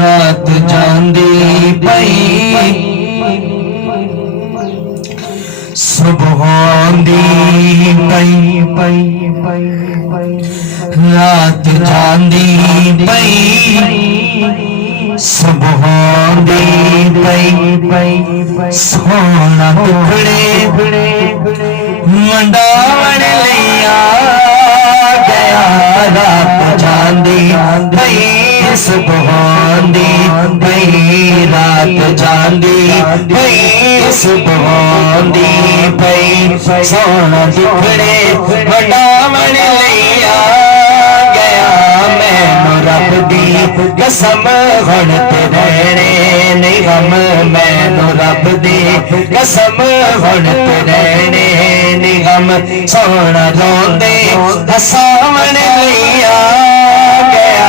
रात जांदी पई सुबह आंदी पई रात जांदी पई सुबह आंदी पई सोना टुकड़े मंडावण लिया गया रात जांदी पई सुबह आंदी पई रात जांदी पई सुबह आंदी पई सोना टुकड़े मंडावण लिया गया मैनू रब दी कसम हुण ते रहने नहीं गम मैनू रब दी कसम हुण ते रहने नहीं गम सोना रोंदे हसावण लिया गया